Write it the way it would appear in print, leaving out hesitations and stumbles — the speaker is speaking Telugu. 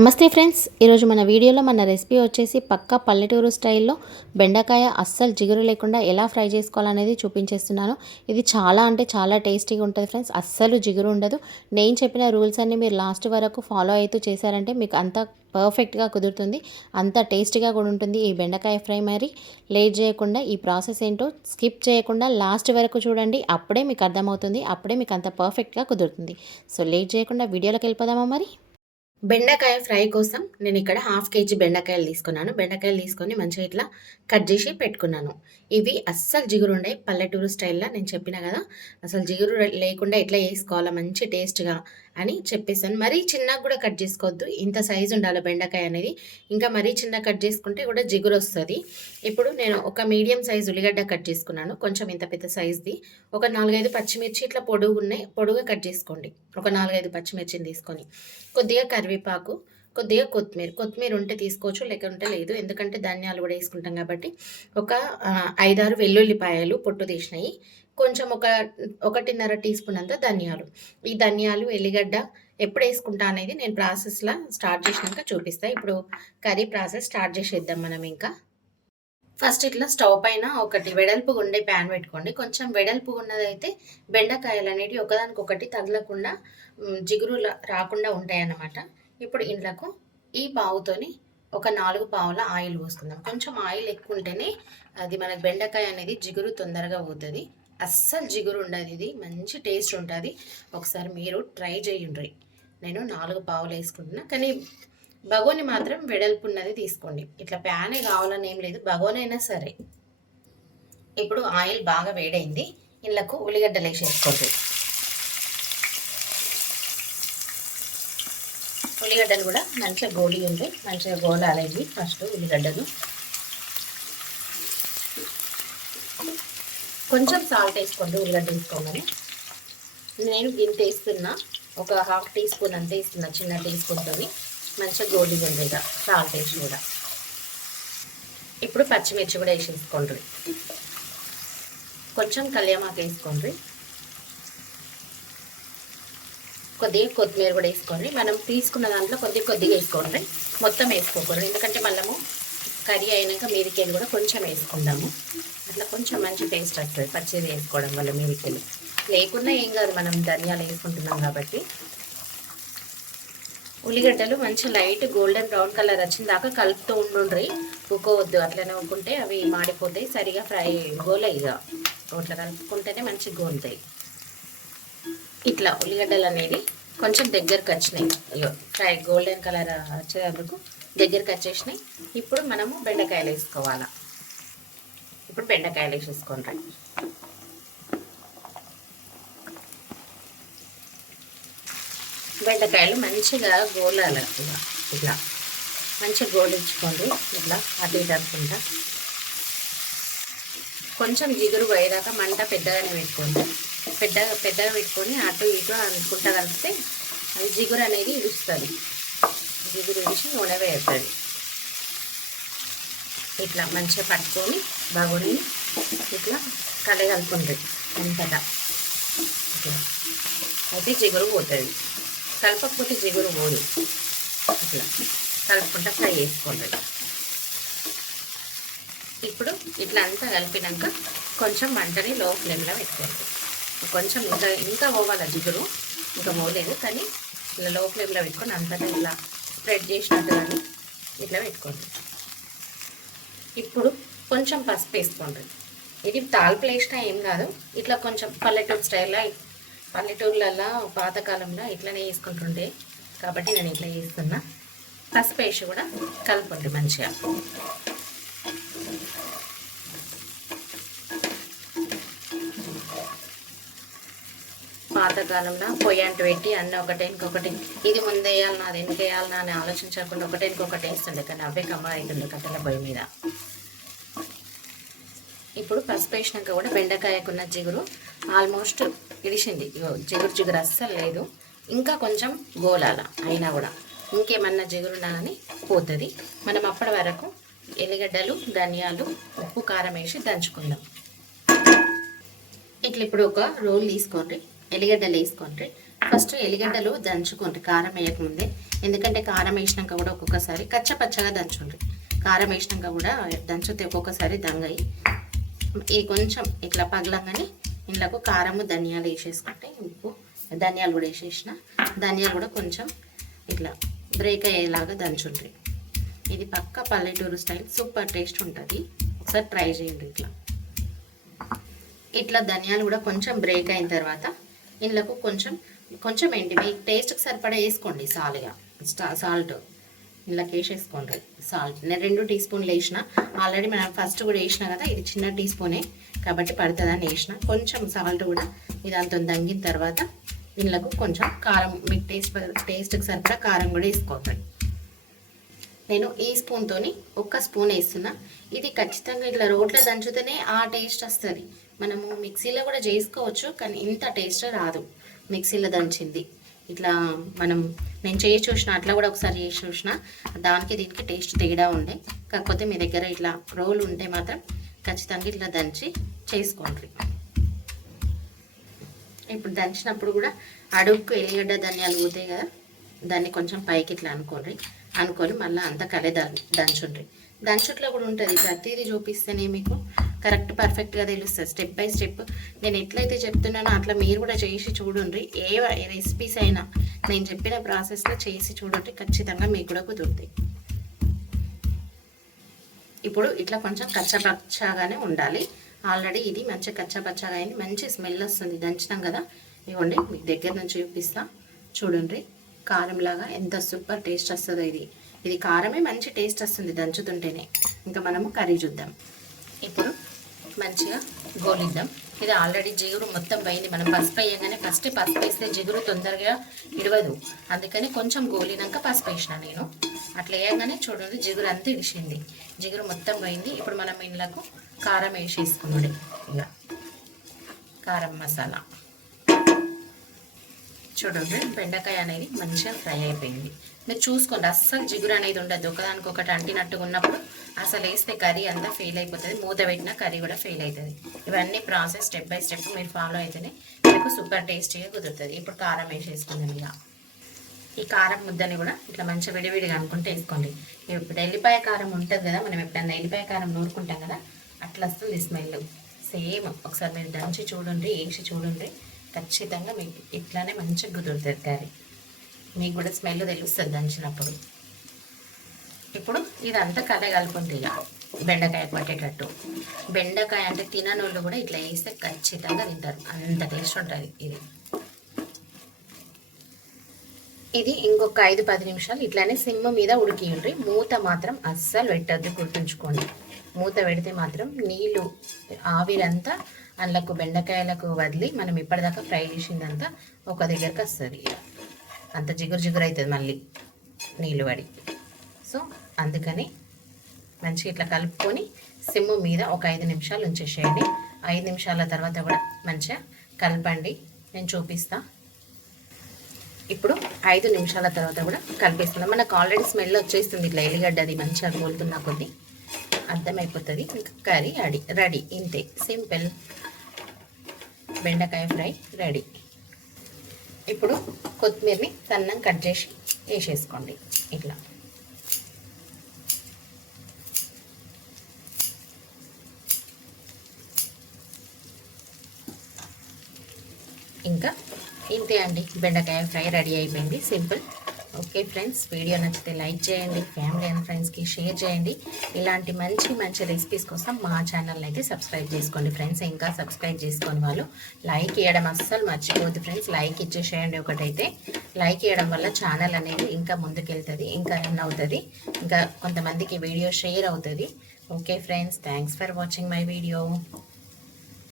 నమస్తే ఫ్రెండ్స్, ఈరోజు మన వీడియోలో మన రెసిపీ వచ్చేసి పక్కా పల్లెటూరు స్టైల్లో బెండకాయ అస్సలు జిగురు లేకుండా ఎలా ఫ్రై చేసుకోవాలనేది చూపించేస్తున్నాను. ఇది చాలా అంటే చాలా టేస్టీగా ఉంటుంది ఫ్రెండ్స్. అస్సలు జిగురు ఉండదు. నేను చెప్పిన రూల్స్ అన్నీ మీరు లాస్ట్ వరకు ఫాలో అవుతూ చేశారంటే మీకు అంత పర్ఫెక్ట్గా కుదురుతుంది. అంత టేస్టీగా కూడా ఉంటుంది ఈ బెండకాయ ఫ్రై. మరి లేట్ చేయకుండా ఈ ప్రాసెస్ ఏంటో స్కిప్ చేయకుండా లాస్ట్ వరకు చూడండి. అప్పుడే మీకు అర్థమవుతుంది. అప్పుడే మీకు అంత పర్ఫెక్ట్గా కుదురుతుంది. సో లేట్ చేయకుండా వీడియోలోకి వెళ్ళిపోదామా మరి. బెండకాయ ఫ్రై కోసం నేను ఇక్కడ 1/2 కేజీ బెండకాయలు తీసుకున్నాను. బెండకాయలు తీసుకొని మంచిగా ఇట్లా కట్ చేసి పెట్టుకున్నాను. ఇవి అస్సలు జిగురు ఉండే పల్లెటూరు స్టైల్లో నేను చెప్పిన కదా, అసలు జిగురు లేకుండా ఎట్లా చేసుకోవాలా మంచి టేస్ట్గా అని చెప్పేసాను. మరీ చిన్నగా కూడా కట్ చేసుకోవద్దు, ఇంత సైజు ఉండాలి బెండకాయ అనేది. ఇంకా మరీ చిన్న కట్ చేసుకుంటే కూడా జిగురు వస్తుంది. ఇప్పుడు నేను ఒక మీడియం సైజు ఉల్లిగడ్డ కట్ చేసుకున్నాను, కొంచెం ఇంత పెద్ద సైజుది. ఒక 4-5 పచ్చిమిర్చి ఇట్లా పొడుగా కట్ చేసుకోండి. ఒక 4-5 పచ్చిమిర్చిని తీసుకొని కొద్దిగా కరివేపాకు, కొద్దిగా కొత్తిమీర ఉంటే తీసుకోవచ్చు, లేకుంటే లేదు. ఎందుకంటే ధనియాలు కూడా వేసుకుంటాం కాబట్టి. ఒక 5-6 వెల్లుల్లిపాయలు పొట్టు తీసినాయి, కొంచెం 1.5 టీ స్పూన్ అంత ధనియాలు. ఈ ధనియాలు, ఎల్లిగడ్డ ఎప్పుడు వేసుకుంటా అనేది నేను ప్రాసెస్లో స్టార్ట్ చేసినాక చూపిస్తాను. ఇప్పుడు కర్రీ ప్రాసెస్ స్టార్ట్ చేసేద్దాం మనం. ఇంకా ఫస్ట్ ఇట్లా స్టవ్ పైన ఒకటి వెడల్పుగా ఉండే ప్యాన్ పెట్టుకోండి. కొంచెం వెడల్పుగా ఉన్నదైతే బెండకాయలు అనేవి ఒకదానికొకటి తగలకుండా జిగురు రాకుండా ఉంటాయి అన్నమాట. ఇప్పుడు ఇంట్లోకి ఈ పావుతోని ఒక 4 పావుల ఆయిల్ పోసుకుందాం. కొంచెం ఆయిల్ ఎక్కువ ఉంటేనే అది మనకు బెండకాయ అనేది జిగురు తొందరగా పోతుంది. అస్సలు జిగురు ఉండదు, ఇది మంచి టేస్ట్ ఉంటుంది. ఒకసారి మీరు ట్రై చేయండి. నేను 4 పావులు వేసుకుంటున్నా, కానీ బగోని మాత్రం వెడల్పు ఉన్నది తీసుకోండి. ఇట్లా ప్యానే కావాలని ఏం లేదు, బగోని అయినా సరే. ఇప్పుడు ఆయిల్ బాగా వేడైంది, ఇళ్ళకు ఉల్లిగడ్డలు వేసేసుకోండి. ఉల్లిగడ్డలు కూడా మంచిగా గోలి ఉంది, మంచిగా గోలాలి. ఫస్ట్ ఉల్లిగడ్డలు కొంచెం సాల్ట్ వేసుకోండి. ఉల్లిగడ్డ వేసుకోమని నేను గింత వేస్తున్నా, ఒక 1/2 టీ స్పూన్ అంత వేస్తున్నా, చిన్న టీ స్పూన్తో. మంచిగా గోలి ఉంది ఇక సాల్ట్ వేసి కూడా. ఇప్పుడు పచ్చిమిర్చి కూడా వేసేసుకోండి, కొంచెం కళ్యామాకు వేసుకోండి, కొద్దిగా కొత్తిమీర కూడా వేసుకోండి. మనం తీసుకున్న దాంట్లో కొద్దిగా వేసుకోండి, మొత్తం వేసుకోకూడదు. ఎందుకంటే మనము కర్రీ అయినాక మిరికెలు కూడా కొంచెం వేసుకుందాము. అట్లా కొంచెం మంచి టేస్ట్ వస్తుంది పచ్చిది వేసుకోవడం వల్ల. మిరికెలు లేకున్నా ఏం కాదు, మనం ధనియాలు వేసుకుంటున్నాం కాబట్టి. ఉల్లిగడ్డలు మంచి లైట్ గోల్డెన్ బ్రౌన్ కలర్ వచ్చిన దాకా కలుపుతూ ఉండుండ్రి, ఉక్కోవద్దు. అట్లనే ఉక్కుంటే అవి మాడిపోతాయి, సరిగా ఫ్రై గోలే. ఇక అట్లా కలుపుకుంటేనే మంచిగా గోలుతాయి. ఇట్లా ఉల్లిగడ్డలు అనేది కొంచెం దగ్గరకు వచ్చినాయి, ఫ్రై గోల్డెన్ కలర్ వచ్చేందుకు దగ్గరకు వచ్చేసినాయి. ఇప్పుడు మనము బెండకాయలు వేసుకోవాలా. ఇప్పుడు బెండకాయలు వేసేసుకోండి. బెండకాయలు మంచిగా గోలాలి, ఇట్లా మంచిగా గోలించుకోండి. ఇట్లా అటు ఇటు అనుకుంటా కొంచెం జిగురు పోయేదాకా మంట పెద్దగానే పెట్టుకోండి. పెద్దగా పెట్టుకొని అటు ఇటు అనుకుంటా కలిపితే అది జిగురు అనేది ఇడుస్తుంది. జిగురు ఇడిచి నూనె వేస్తుంది. ఇట్లా మంచిగా పట్టుకొని బాగుని ఇట్లా కలగలుపుకుంటుంది అంతటా. ఇట్లా అయితే జిగురు పోతుంది, కలపకపోతే జిగురు పోదు. ఇట్లా కలుపుకుంటా ఫ్రై చేసుకోండి. ఇప్పుడు ఇట్లా అంతా కలిపినాక కొంచెం మంటని లో ఫ్లేమ్లో పెట్టుకోండి. కొంచెం ఇంకా పోవాలి జిగురు, ఇంకా పోలేదు, కానీ ఇట్లా లో ఫ్లేమ్లో పెట్టుకొని అంతటా ఇట్లా స్ప్రెడ్ చేసినట్టు కానీ ఇట్లా పెట్టుకోండి. ఇప్పుడు కొంచెం పసుపు వేసుకోండి. ఇది తాలింపు వేసినా ఏం కాదు, ఇట్లా కొంచెం పల్లెటూరు స్టైల్లో, పల్లెటూర్లలో పాతకాలంలో ఇట్లనే వేసుకుంటుండే కాబట్టి నేను ఇట్లా వేస్తున్నా. పసుపు వేసి కూడా కలుపుకోండి మంచిగా. పాతకాలంలో పొయ్యి అంటు పెట్టి అన్నీ ఒకటి ఇది ముందు వేయాలన్నా అది ఎందుకు వేయాలన్నా అని ఆలోచించకుండా ఒకటి వేస్తుండే, కానీ అవే కమ్మ అవుతుండే కట్టెల పొయ్యి మీద. ఇప్పుడు పసుపు వేసినాక కూడా బెండకాయకున్న జిగురు ఆల్మోస్ట్ ఇడిసింది. జిగురు అస్సలు లేదు, ఇంకా కొంచెం గోలాల. అయినా కూడా ఇంకేమన్నా జిగురున్నా కానీ పోతుంది. మనం అప్పటి వరకు ఎల్లిగడ్డలు, ధనియాలు, ఉప్పు, కారం వేసి దంచుకుందాం. ఇట్లా ఇప్పుడు ఒక రోల్ తీసుకోండి, ఎల్లిగడ్డలు వేసుకోండి. ఫస్ట్ ఎల్లిగడ్డలు దంచుకోండి కారం వేయకముందే, ఎందుకంటే కారం వేసినాక కూడా ఒక్కొక్కసారి కచ్చపచ్చగా దంచుండ్రి. కారం వేసినాక కూడా దంచితే ఒక్కొక్కసారి దంగయి ఈ కొంచెం ఇట్లా పగలంగానే ఇందులో కారము ధనియాలు వేసేసుకుంటే, ఉప్పు ధనియాలు కూడా వేసేసిన, ధనియాలు కూడా కొంచెం ఇట్లా బ్రేక్ అయ్యేలాగా దంచుండ్రి. ఇది పక్క పల్లెటూరు స్టైల్, సూపర్ టేస్ట్ ఉంటుంది. ఒకసారి ట్రై చేయండి. ఇట్లా ధనియాలు కూడా కొంచెం బ్రేక్ అయిన తర్వాత ఇందులో కొంచెం ఏంటి మీ టేస్ట్కి సరిపడా వేసుకోండి. సాల్ట్ ఇందులోకి వేసేసుకోండి. సాల్ట్ నేను 2 టీ స్పూన్లు వేసిన, ఆల్రెడీ మనం ఫస్ట్ కూడా వేసినా కదా, ఇది చిన్న టీ స్పూనే కాబట్టి పడుతుందని వేసిన. కొంచెం సాల్ట్ కూడా ఇదంతా దంగిన తర్వాత ఇందులోకి కొంచెం కారం, మీకు టేస్ట్కి సరిపడా కారం కూడా వేసుకోండి. నేను ఈ స్పూన్తోని 1 స్పూన్ వేస్తున్నా. ఇది ఖచ్చితంగా ఇట్లా రోట్లో దంచుతేనే ఆ టేస్ట్ వస్తుంది. మనము మిక్సీలో కూడా చేసుకోవచ్చు, కానీ ఇంత టేస్ట్ రాదు మిక్సీలో దంచింది. ఇట్లా నేను చేసి చూసిన, అట్లా కూడా ఒకసారి చేసి చూసిన, దానికి దీనికి టేస్ట్ తేడా ఉండే. కాకపోతే మీ దగ్గర ఇట్లా రోల్ ఉంటే మాత్రం ఖచ్చితంగా ఇట్లా దంచి చేసుకోండి. ఇప్పుడు దంచినప్పుడు కూడా అడుగుకు ఎల్లిగడ్డ ధనియాలు పోతాయి కదా, దాన్ని కొంచెం పైకి ఇట్లా అనుకొని మళ్ళీ అంతా దంచుండ్రి. దంచుట్లో కూడా ఉంటుంది, ప్రతిదీ చూపిస్తేనే మీకు కరెక్ట్ పర్ఫెక్ట్గా తెలుస్తుంది. స్టెప్ బై స్టెప్ నేను ఎట్లయితే చెప్తున్నానో అట్లా మీరు కూడా చేసి చూడండి. ఏ రెసిపీస్ అయినా నేను చెప్పిన ప్రాసెస్లో చేసి చూడండి, ఖచ్చితంగా మీకు కూడా కుదురుతాయి. ఇప్పుడు ఇట్లా కొంచెం కచ్చపచ్చగానే ఉండాలి. ఆల్రెడీ ఇది మంచి కచ్చపచ్చగా అయింది, మంచి స్మెల్ వస్తుంది దంచినాం కదా. ఇవ్వండి మీకు దగ్గర నుంచి చూపిస్తా చూడండి. కారంలాగా ఎంత సూపర్ టేస్ట్ వస్తుందో. ఇది కారమే మంచి టేస్ట్ వస్తుంది దంచుతుంటేనే. ఇంకా మనము కర్రీ చూద్దాం. ఇప్పుడు మంచిగా గోలిద్దాం. ఇది ఆల్రెడీ జిగురు మొత్తం పోయింది. మనం పసుపు వేయగానే ఫస్ట్ పసుపు వేస్తే జిగురు తొందరగా ఇడవదు, అందుకని కొంచెం గోలినాక పసుపు వేసిన నేను. అట్లా వేయగానే చూడండి జిగురు అంతా ఇడిచింది, జిగురు మొత్తం పోయింది. ఇప్పుడు మనం ఇందులోకి కారం వేసేసుకున్నాడు. ఇక కారం మసాలా చూడండి, బెండకాయ అనేది మంచిగా ఫ్రై అయిపోయింది. మీరు చూసుకోండి, అస్సలు జిగురు అనేది ఉండదు. ఒకదానికొకటి అంటినట్టుగా ఉన్నప్పుడు అసలు వేస్తే కర్రీ అంతా ఫెయిల్ అయిపోతుంది. మూత పెట్టిన కర్రీ కూడా ఫెయిల్ అవుతుంది. ఇవన్నీ ప్రాసెస్ స్టెప్ బై స్టెప్ మీరు ఫాలో అయితేనే మీకు సూపర్ టేస్టీగా కుదురుతుంది. ఇప్పుడు కారం వేసేసుకుందాం. ఇక ఈ కారం ముద్దని కూడా ఇట్లా మంచిగా విడివిడిగా అనుకుంటే వేసుకోండి. ఇప్పుడు ఎల్లిపాయ కారం ఉంటుంది కదా, మనం ఎప్పుడన్నా ఎల్లిపాయ కారం నూరుకుంటాం కదా, అట్లా వస్తుంది స్మెల్. సేమ్ ఒకసారి మీరు దంచి చూడండి, వేసి చూడండి, ఖచ్చితంగా మీకు ఇట్లానే మంచిగా కుదురుతుంది కర్రీ. మీకు కూడా స్మెల్ తెలుస్తుంది దంచినప్పుడు. ఇప్పుడు ఇదంతా కలగలుపుంది. ఇక బెండకాయ పట్టేటట్టు. బెండకాయ అంటే తిననోళ్ళు కూడా ఇట్లా వేస్తే ఖచ్చితంగా తింటారు, అంత టేస్ట్ ఉంటుంది. ఇది ఇంకొక 5-10 నిమిషాలు ఇట్లానే సిమ్ మీద ఉడికియండి. మూత మాత్రం అస్సలు పెట్టద్దు, గుర్తుంచుకోండి. మూత పెడితే మాత్రం నీళ్ళు ఆవిరంతా అందులోకి బెండకాయలకు వదిలి మనం ఇప్పటిదాకా ఫ్రై చేసిందంతా ఒక దగ్గరకు వస్తుంది. అంత జిగురు అవుతుంది మళ్ళీ నీళ్ళు పడి. సో అందుకని మంచిగా ఇట్లా కలుపుకొని సిమ్ మీద ఒక 5 నిమిషాలు ఉంచేసేయండి. 5 నిమిషాల తర్వాత కూడా మంచిగా కలపండి, నేను చూపిస్తా. ఇప్పుడు 5 నిమిషాల తర్వాత కూడా కలిపేస్తున్నాం. మనకు ఆల్రెడీ స్మెల్ వచ్చేస్తుంది, ఇట్లా ఎల్లిగడ్డది మంచిగా కోలుతున్న కొద్దీ అర్థమైపోతుంది. ఇంకా కర్రీ రెడీ. ఇంతే, సింపుల్ బెండకాయ ఫ్రై రెడీ. ఇప్పుడు కొత్తిమీరని సన్నం కట్ చేసి వేసేసుకోండి. ఇట్లా ఇంకా ఇంతే అండి, బెండకాయ ఫ్రై రెడీ అయిపోయింది, సింపుల్. ఓకే ఫ్రెండ్స్, వీడియో నచ్చితే లైక్ చేయండి, ఫ్యామిలీ అండ్ ఫ్రెండ్స్కి షేర్ చేయండి. ఇలాంటి మంచి రెసిపీస్ కోసం మా ఛానల్ని అయితే సబ్స్క్రైబ్ చేసుకోండి ఫ్రెండ్స్. ఇంకా సబ్స్క్రైబ్ చేసుకొని వాళ్ళు లైక్ ఇవ్వడం అస్సలు మర్చిపోద్దు ఫ్రెండ్స్. లైక్ ఇచ్చేసేయండి ఒకటైతే. లైక్ ఇవ్వడం వల్ల ఛానల్ అనేది ఇంకా ముందుకెళ్తుంది, ఇంకా రన్ అవుతుంది, ఇంకా కొంతమందికి వీడియో షేర్ అవుతుంది. Okay friends, thanks for watching my video.